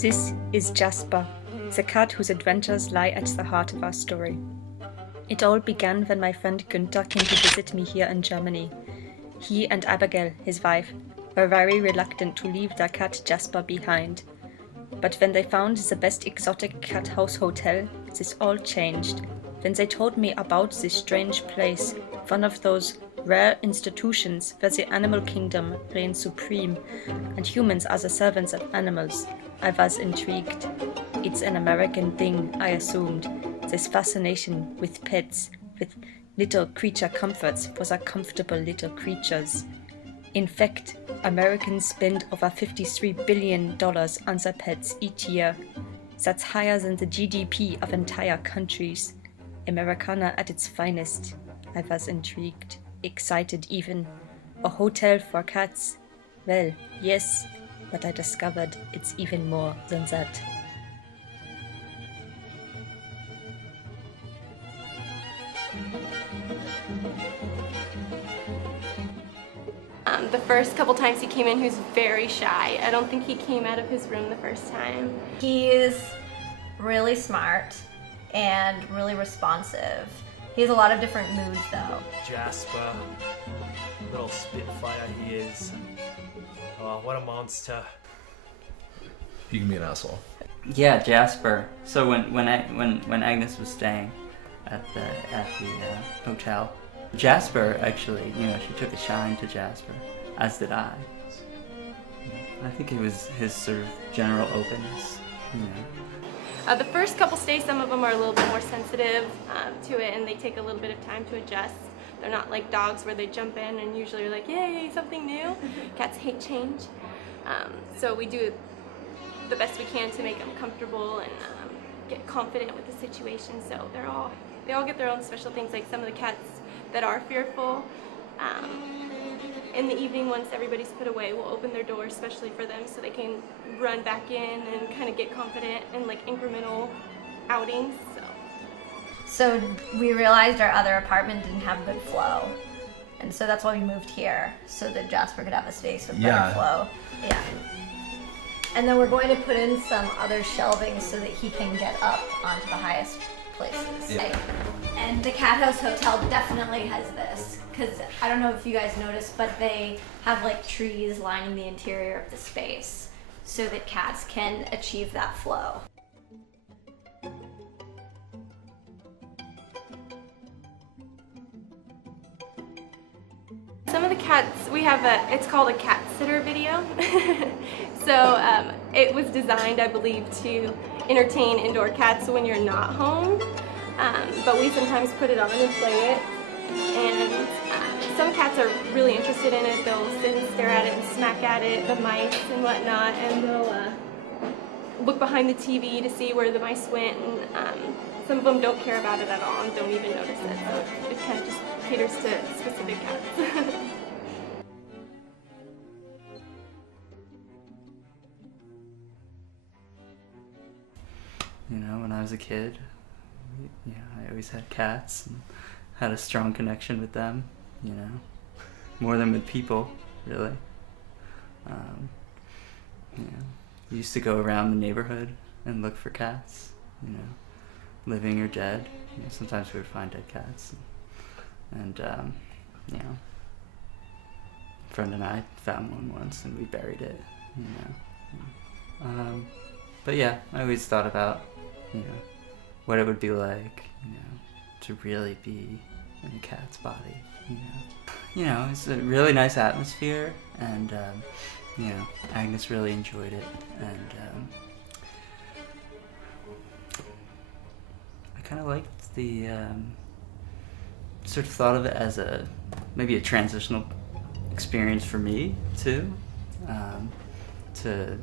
This is Jasper, the cat whose adventures lie at the heart of our story. It all began when my friend Günther came to visit me here in Germany. He and Abigail, his wife, were very reluctant to leave their cat Jasper behind. But when they found the best exotic cat house hotel, this all changed. When they told me about this strange place, one of those rare institutions where the animal kingdom reigns supreme and humans are the servants of animals, I was intrigued. It's an American thing, I assumed, this fascination with pets, with little creature comforts for the comfortable little creatures. In fact, Americans spend over $53 billion on their pets each year. That's higher than the GDP of entire countries. Americana at its finest. I was intrigued, excited even. A hotel for cats? Well, yes, but I discovered it's even more than that. The first couple times he came in, he was very shy. I don't think he came out of his room the first time. He's really smart and really responsive. He has a lot of different moods though. Jasper, little spitfire he is. Oh, what a monster. You can be an asshole. Yeah, Jasper. So when Agnes was staying at the hotel, Jasper actually, she took a shine to Jasper, as did I. I think it was his sort of general openness. The first couple stays, some of them are a little bit more sensitive to it, and they take a little bit of time to adjust. They're not like dogs where they jump in and usually are like, yay, something new. Cats hate change. So we do the best we can to make them comfortable and get confident with the situation. So they all get their own special things. Like some of the cats that are fearful, in the evening once everybody's put away, we'll open their doors especially for them so they can run back in and kind of get confident in like incremental outings. So we realized our other apartment didn't have good flow. And so that's why we moved here, so that Jasper could have a space with better flow. Yeah. And then we're going to put in some other shelving so that he can get up onto the highest places. Yeah. And the Cat House Hotel definitely has this, because I don't know if you guys noticed, but they have like trees lining the interior of the space so that cats can achieve that flow. Some of the cats, we have it's called a cat sitter video. So it was designed, I believe, to entertain indoor cats when you're not home. But we sometimes put it on and play it. And some cats are really interested in it. They'll sit and stare at it and smack at it, the mice and whatnot, and they'll look behind the TV to see where the mice went. And some of them don't care about it at all and don't even notice it. So it kind of just caters to specific cats. When I was a kid, I always had cats and had a strong connection with them, more than with people, really. Used to go around the neighborhood and look for cats, living or dead. Sometimes we would find dead cats. And a friend and I found one once and we buried it, But yeah, I always thought about, what it would be like, to really be in a cat's body, It's a really nice atmosphere, and, Agnes really enjoyed it, and, I kind of liked the, sort of thought of it as maybe a transitional experience for me, too, to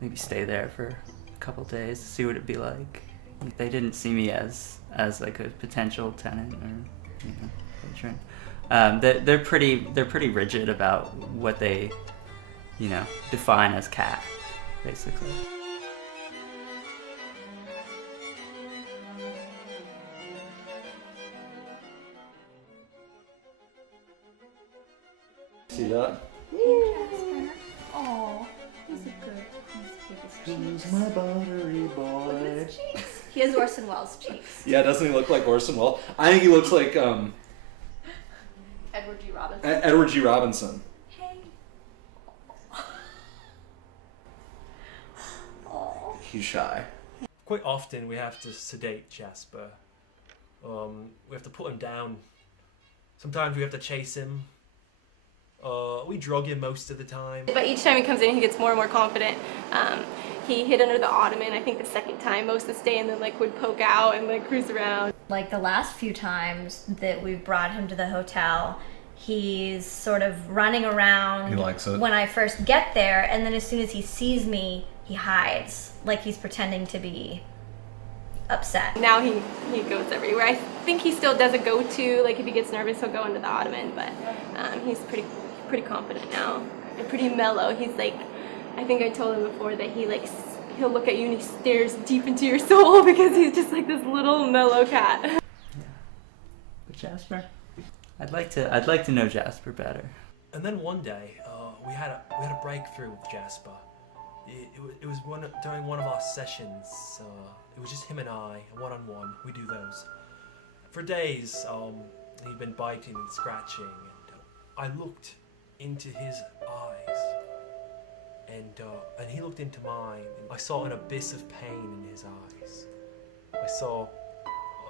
maybe stay there for a couple days to see what it'd be like. They didn't see me as like a potential tenant or patron. They're pretty rigid about what they define as cat, basically. See that? Oh. Who's a good? Who's my buttery boy? Look at his cheeks. He has Orson Welles cheeks. Yeah, doesn't he look like Orson Welles? I think he looks like Edward G. Robinson. Edward G. Robinson. Hey. Oh. He's shy. Quite often we have to sedate Jasper. We have to put him down. Sometimes we have to chase him. We drug him most of the time. But each time he comes in, he gets more and more confident. He hid under the ottoman, I think the second time, most of the day, and then like would poke out and like cruise around. Like the last few times that we've brought him to the hotel, he's sort of running around. He likes it. When I first get there, and then as soon as he sees me, he hides, like he's pretending to be upset. Now he goes everywhere. I think he still does a go-to, like if he gets nervous, he'll go under the ottoman, but he's pretty confident now and pretty mellow. He's like, I think I told him before that he'll look at you and he stares deep into your soul because he's just like this little mellow cat. Yeah. But Jasper, I'd like to know Jasper better. And then one day, we had a breakthrough with Jasper. It was during one of our sessions. It was just him and I, one-on-one. We do those. For days, he'd been biting and scratching, and I looked into his eyes, and he looked into mine, and I saw an abyss of pain in his eyes. I saw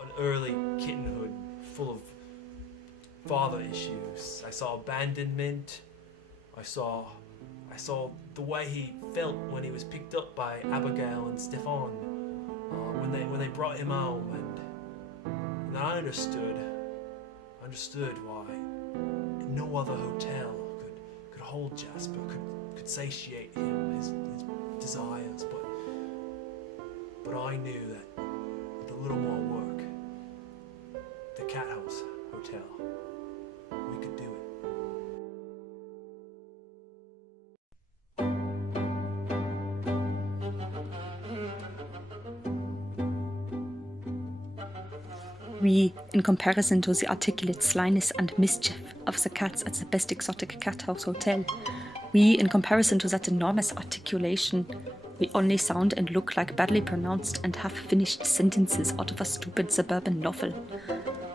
an early kittenhood full of father issues. I saw abandonment. I saw the way he felt when he was picked up by Abigail and Stefan, when they brought him home, and I understood why no other hotel could hold Jasper, could satiate him, his desires, but I knew that with a little more work, the Cat House Hotel, we could do it. We, in comparison to the articulate slyness and mischief of the cats at the best exotic cat house hotel, we, in comparison to that enormous articulation, we only sound and look like badly pronounced and half-finished sentences out of a stupid suburban novel.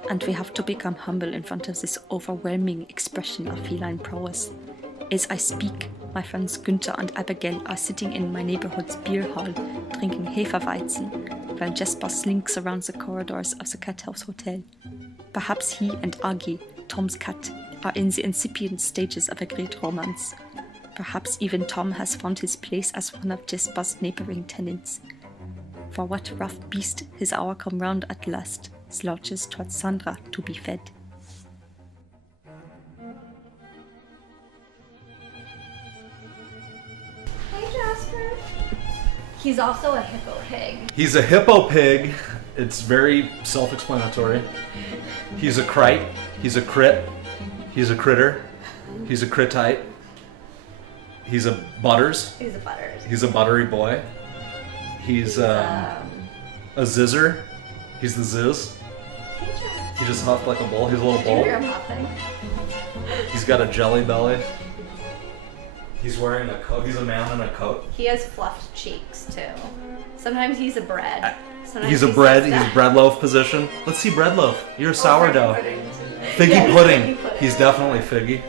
And we have to become humble in front of this overwhelming expression of feline prowess. As I speak, my friends Günther and Abigail are sitting in my neighborhood's beer hall, drinking Hefeweizen, while Jasper slinks around the corridors of the Cat House Hotel. Perhaps he and Agi, Tom's cat, are in the incipient stages of a great romance. Perhaps even Tom has found his place as one of Jasper's neighboring tenants. For what rough beast his hour come round at last, slouches towards Sandra to be fed. Hey, Jasper. He's also a hippo pig. He's a hippo pig. It's very self-explanatory. He's a crite. He's a crit. He's a critter. He's a critite. He's a butters. He's a butters. He's a buttery boy. He's a zizzer. He's the ziz. He just huffed like a bull. He's a little bull. He's got a jelly belly. He's wearing a coat. He's a man in a coat. He has fluffed cheeks too. Sometimes he's a bread. Sometimes He's a bread. He's bread loaf position. Let's see bread loaf. You're a sourdough. Pudding. Figgy Yeah, pudding. figgy pudding. He's definitely figgy.